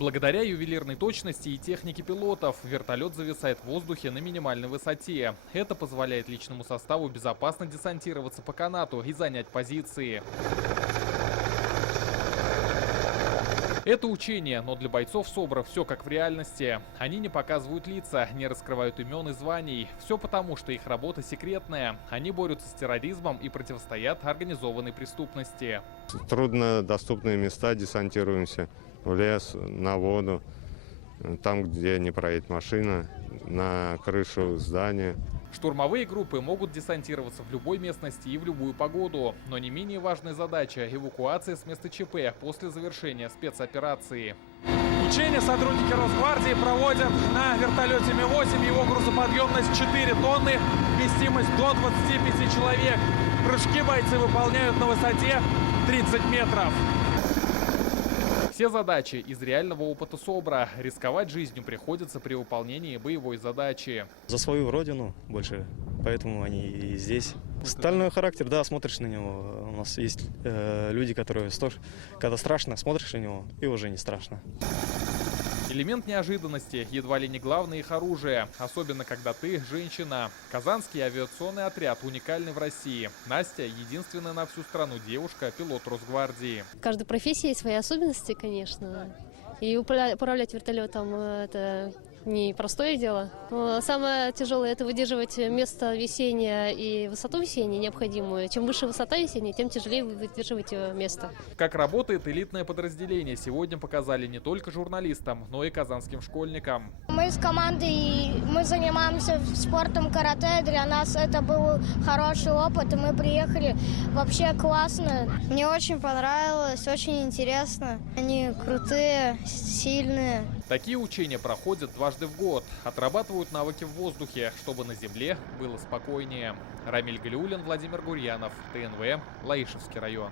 Благодаря ювелирной точности и технике пилотов вертолет зависает в воздухе на минимальной высоте. Это позволяет личному составу безопасно десантироваться по канату и занять позиции. Это учение, но для бойцов СОБРа все как в реальности. Они не показывают лица, не раскрывают имен и званий. Все потому, что их работа секретная. Они борются с терроризмом и противостоят организованной преступности. Труднодоступные места десантируемся. В лес, на воду, там, где не проедет машина, на крышу здания. Штурмовые группы могут десантироваться в любой местности и в любую погоду. Но не менее важная задача – эвакуация с места ЧП после завершения спецоперации. Учения сотрудники Росгвардии проводят на вертолете Ми-8. Его грузоподъемность 4 тонны, вместимость до 25 человек. Прыжки бойцы выполняют на высоте 30 метров. Все задачи из реального опыта СОБРа. Рисковать жизнью приходится при выполнении боевой задачи. За свою родину больше, поэтому они и здесь. Стальной характер, да, смотришь на него. У нас есть люди, которые, когда страшно, смотришь на него, и уже не страшно. Элемент неожиданности едва ли не главное их оружие, особенно когда ты женщина. Казанский авиационный отряд уникальный в России. Настя единственная на всю страну девушка, пилот Росгвардии. В каждой профессии есть свои особенности, конечно. И управлять вертолетом – это не простое дело. Но самое тяжелое – это выдерживать место висения и высоту висения необходимую. Чем выше высота висения, тем тяжелее вы выдерживаете место. Как работает элитное подразделение, сегодня показали не только журналистам, но и казанским школьникам. Мы с командой, мы занимаемся спортом карате. Для нас это был хороший опыт, и мы приехали вообще классно. Мне очень понравилось, очень интересно. Они крутые, сильные. Такие учения проходят дважды в год. Отрабатывают навыки в воздухе, чтобы на земле было спокойнее. Рамиль Галиуллин, Владимир Гурьянов, ТНВ, Лаишевский район.